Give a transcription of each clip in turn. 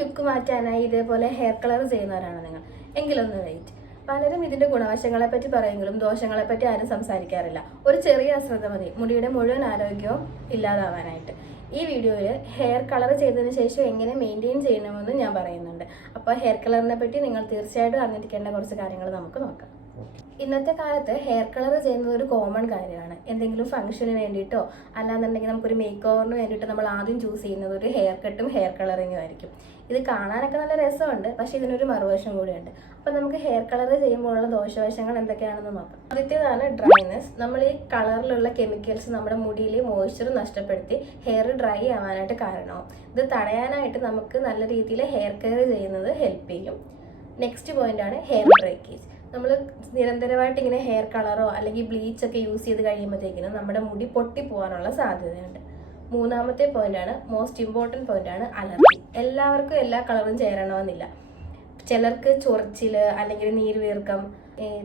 Look മാറ്റാനായി ഇതേപോലെ hair colour ചെയ്യുന്നവരാണ് നിങ്ങൾ എങ്കിലൊന്ന് വെയിറ്റ്. പലരും ഇതിന്റെ ഗുണവശങ്ങളെ പറ്റി പറയുമെങ്കിലും ദോഷങ്ങളെ പറ്റി ആരും സംസാരിക്കാറില്ല. ഒരു ചെറിയ അശ്രദ്ധ മതി മുടിയുടെ മുഴുവൻ ആരോഗ്യവും ഇല്ലാതാവാനായിട്ട്. ഈ വീഡിയോയിൽ ഹെയർ കളർ ചെയ്തതിന് ശേഷം എങ്ങനെ മെയിൻറ്റെയിൻ ചെയ്യണമെന്ന് ഞാൻ പറയുന്നുണ്ട്. അപ്പോൾ ഹെയർ കളറിനെ പറ്റി നിങ്ങൾ തീർച്ചയായിട്ടും അറിഞ്ഞിരിക്കേണ്ട കുറച്ച് കാര്യങ്ങൾ നമുക്ക് നോക്കാം. ഇന്നത്തെ കാലത്ത് ഹെയർ കളർ ചെയ്യുന്നത് ഒരു കോമൺ കാര്യമാണ്. എന്തെങ്കിലും ഫംഗ്ഷന് വേണ്ടിയിട്ടോ അല്ലാന്നുണ്ടെങ്കിൽ നമുക്കൊരു മേക്ക് ഓവറിന് വേണ്ടിയിട്ട് നമ്മൾ ആദ്യം ചൂസ് ചെയ്യുന്നത് ഒരു ഹെയർ കട്ടും ഹെയർ കളറിങ്ങും ആയിരിക്കും. ഇത് കാണാനൊക്കെ നല്ല രസമുണ്ട്, പക്ഷേ ഇതിനൊരു മറുവശം കൂടിയുണ്ട്. അപ്പം നമുക്ക് ഹെയർ കളർ ചെയ്യുമ്പോഴുള്ള ദോഷവശങ്ങൾ എന്തൊക്കെയാണെന്ന് നോക്കാം. ആദ്യത്തേതാണ് ഡ്രൈനെസ്. നമ്മൾ ഈ കളറിലുള്ള കെമിക്കൽസ് നമ്മുടെ മുടിയിലെ മോയ്സ്ചർ നഷ്ടപ്പെടുത്തി ഹെയർ ഡ്രൈ ആവാനായിട്ട് കാരണമാവും. ഇത് തടയാനായിട്ട് നമുക്ക് നല്ല രീതിയിൽ ഹെയർ കെയർ ചെയ്യുന്നത് ഹെൽപ്പ് ചെയ്യും. നെക്സ്റ്റ് പോയിന്റാണ് ഹെയർ ബ്രേക്കേജ്. നമ്മൾ നിരന്തരമായിട്ട് ഇങ്ങനെ ഹെയർ കളറോ അല്ലെങ്കിൽ ബ്ലീച്ചൊക്കെ യൂസ് ചെയ്ത് കഴിയുമ്പോഴത്തേക്കിനും നമ്മുടെ മുടി പൊട്ടിപ്പോകാനുള്ള സാധ്യതയുണ്ട്. മൂന്നാമത്തെ പോയിന്റാണ് മോസ്റ്റ് ഇമ്പോർട്ടൻറ്റ് പോയിന്റാണ് അലർജി. എല്ലാവർക്കും എല്ലാ കളറും ചേരണമെന്നില്ല. ചിലർക്ക് ചൊറിച്ചിൽ അല്ലെങ്കിൽ നീർവീർക്കം,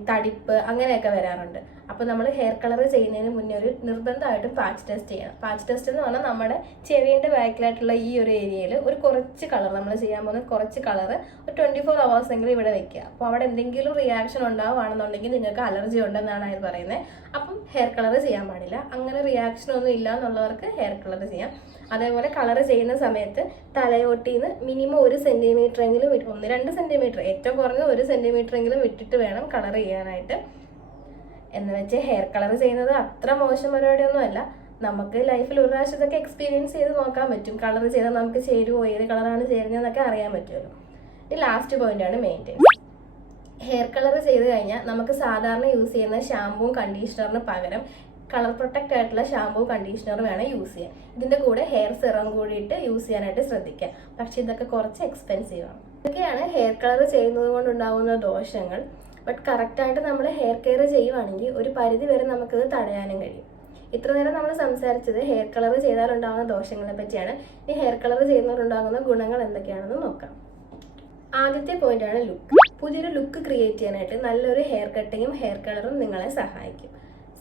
തടിപ്പ് അങ്ങനെയൊക്കെ വരാറുണ്ട്. അപ്പോൾ നമ്മൾ ഹെയർ കളർ ചെയ്യുന്നതിന് മുന്നേ ഒരു നിർബന്ധമായിട്ടും പാച്ച് ടെസ്റ്റ് ചെയ്യണം. പാച്ച് ടെസ്റ്റ് എന്ന് പറഞ്ഞാൽ നമ്മുടെ ചെവിയുടെ ബാക്കിലായിട്ടുള്ള ഈ ഒരു ഏരിയയിൽ ഒരു കുറച്ച് കളർ നമ്മൾ ചെയ്യാൻ പോകുന്ന കുറച്ച് കളർ ഒരു 24 hours എങ്കിലും ഇവിടെ വെക്കുക. അപ്പോൾ അവിടെ എന്തെങ്കിലും റിയാക്ഷൻ ഉണ്ടാവുകയാണെന്നുണ്ടെങ്കിൽ നിങ്ങൾക്ക് അലർജി ഉണ്ടെന്നാണ് അതിൽ പറയുന്നത്. അപ്പം ഹെയർ കളർ ചെയ്യാൻ പാടില്ല. അങ്ങനെ റിയാക്ഷൻ ഒന്നും ഇല്ല എന്നുള്ളവർക്ക് ഹെയർ കളർ ചെയ്യാം. അതേപോലെ കളർ ചെയ്യുന്ന സമയത്ത് തലയോട്ടിന്ന് മിനിമം 1 സെന്റിമീറ്റർ എങ്കിലും 1-2 സെന്റിമീറ്റർ, ഏറ്റവും കുറഞ്ഞത് 1 സെന്റിമീറ്റർ എങ്കിലും വിട്ടിട്ട് വേണം കളർ ചെയ്യാനായിട്ട്. എന്ന് വെച്ച് ഹെയർ കളർ ചെയ്യുന്നത് അത്ര മോശം പരിപാടിയൊന്നും അല്ല. നമുക്ക് ലൈഫിൽ ഒരു പ്രാവശ്യം ഇതൊക്കെ എക്സ്പീരിയൻസ് ചെയ്ത് നോക്കാൻ പറ്റും. കളർ ചെയ്താൽ നമുക്ക് ചേരുവോ, ഏത് കളറാണ് ചേരുന്നതെന്നൊക്കെ അറിയാൻ പറ്റുമല്ലോ. ഈ ലാസ്റ്റ് പോയിന്റാണ് മെയിൻറ്റെയിൻസ്. ഹെയർ കളർ ചെയ്ത് കഴിഞ്ഞാൽ നമുക്ക് സാധാരണ യൂസ് ചെയ്യുന്ന ഷാമ്പൂവും കണ്ടീഷണറിന് പകരം കളർ പ്രൊട്ടക്റ്റ് ആയിട്ടുള്ള ഷാമ്പൂ കണ്ടീഷണർ വേണം യൂസ് ചെയ്യാൻ. ഇതിന്റെ കൂടെ ഹെയർ സിറം കൂടിയിട്ട് യൂസ് ചെയ്യാനായിട്ട് ശ്രദ്ധിക്കുക. പക്ഷെ ഇതൊക്കെ കുറച്ച് എക്സ്പെൻസീവ് ആണ്. ഇതൊക്കെയാണ് ഹെയർ കളർ ചെയ്യുന്നത് കൊണ്ടുണ്ടാകുന്ന ദോഷങ്ങൾ. ബട്ട് കറക്റ്റായിട്ട് നമ്മൾ ഹെയർ കെയർ ചെയ്യുവാണെങ്കിൽ ഒരു പരിധി വരെ നമുക്കിത് തടയാനും കഴിയും. ഇത്ര നേരം നമ്മൾ സംസാരിച്ചത് ഹെയർ കളർ ചെയ്താലുണ്ടാകുന്ന ദോഷങ്ങളെ പറ്റിയാണ്. ഈ ഹെയർ കളർ ചെയ്യുന്നവരുണ്ടാകുന്ന ഗുണങ്ങൾ എന്തൊക്കെയാണെന്ന് നോക്കാം. ആദ്യത്തെ പോയിന്റാണ് ലുക്ക്. പുതിയൊരു ലുക്ക് ക്രിയേറ്റ് ചെയ്യാനായിട്ട് നല്ലൊരു ഹെയർ കട്ടിങ്ങും ഹെയർ കളറും നിങ്ങളെ സഹായിക്കും.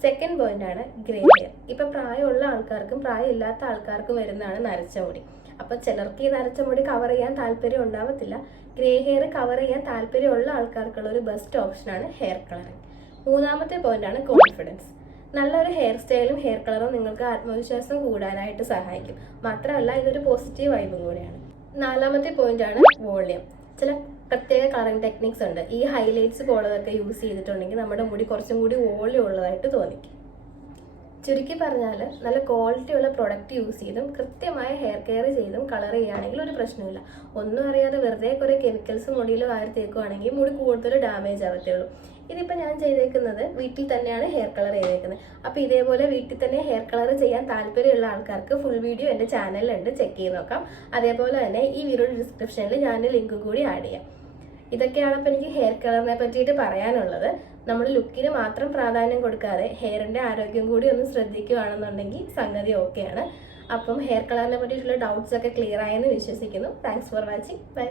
സെക്കൻഡ് പോയിന്റാണ് ഗ്രേ ഹെയർ. ഇപ്പൊ പ്രായമുള്ള ആൾക്കാർക്കും പ്രായമില്ലാത്ത ആൾക്കാർക്കും വരുന്നതാണ് നരച്ച മുടി. അപ്പൊ ചിലർക്ക് ഈ നരച്ച മുടി കവർ ചെയ്യാൻ താല്പര്യം ഉണ്ടാവത്തില്ല. ഗ്രേ ഹെയർ കവർ ചെയ്യാൻ താല്പര്യമുള്ള ആൾക്കാർക്കുള്ള ഒരു ബെസ്റ്റ് ഓപ്ഷനാണ് ഹെയർ കളറിങ്. മൂന്നാമത്തെ പോയിന്റാണ് കോൺഫിഡൻസ്. നല്ലൊരു ഹെയർ സ്റ്റൈലും ഹെയർ കളറും നിങ്ങൾക്ക് ആത്മവിശ്വാസം കൂടാനായിട്ട് സഹായിക്കും. മാത്രമല്ല ഇതൊരു പോസിറ്റീവ് വൈബും കൂടിയാണ്. നാലാമത്തെ പോയിന്റാണ് വോളിയം. ചില പ്രത്യേക കളറിങ് ടെക്നിക്സ് ഉണ്ട്. ഈ ഹൈലൈറ്റ്സ് പോലതൊക്കെ യൂസ് ചെയ്തിട്ടുണ്ടെങ്കിൽ നമ്മുടെ മുടി കുറച്ചും കൂടി വോളിയം ഉള്ളതായിട്ട് തോന്നിക്കും. ചുരുക്കി പറഞ്ഞാൽ നല്ല ക്വാളിറ്റി ഉള്ള പ്രൊഡക്റ്റ് യൂസ് ചെയ്തും കൃത്യമായ ഹെയർ കെയർ ചെയ്തും കളർ ചെയ്യുകയാണെങ്കിൽ ഒരു പ്രശ്നമില്ല. ഒന്നും അറിയാതെ വെറുതെ കുറേ കെമിക്കൽസ് മുടിയിൽ വാരി തേക്കുകയാണെങ്കിൽ മുടി കൂടുതൽ ഡാമേജ് ആവത്തേ ഉള്ളൂ. ഇതിപ്പോൾ ഞാൻ ചെയ്തേക്കുന്നത് വീട്ടിൽ തന്നെയാണ് ഹെയർ കളർ ചെയ്തേക്കുന്നത്. അപ്പോൾ ഇതേപോലെ വീട്ടിൽ തന്നെ ഹെയർ കളർ ചെയ്യാൻ താല്പര്യമുള്ള ആൾക്കാർക്ക് ഫുൾ വീഡിയോ എൻ്റെ ചാനലിലുണ്ട്, ചെക്ക് ചെയ്ത് നോക്കാം. അതേപോലെ തന്നെ ഈ വീഡിയോയുടെ ഡിസ്ക്രിപ്ഷനിൽ ഞാൻ ലിങ്ക് കൂടി ആഡ് ചെയ്യാം. ഇതൊക്കെയാണ് അപ്പോൾ എനിക്ക് ഹെയർ കളറിനെ പറ്റിയിട്ട് പറയാനുള്ളത്. നമ്മൾ ലുക്കിന് മാത്രം പ്രാധാന്യം കൊടുക്കാതെ ഹെയറിൻ്റെ ആരോഗ്യം കൂടി ഒന്ന് ശ്രദ്ധിക്കുകയാണെന്നുണ്ടെങ്കിൽ സംഗതി ഓക്കെയാണ്. അപ്പം ഹെയർ കളറിനെ പറ്റിയിട്ടുള്ള ഡൗട്ട്സ് ഒക്കെ ക്ലിയർ ആയെന്ന് വിശ്വസിക്കുന്നു. Thanks for watching. ബൈ.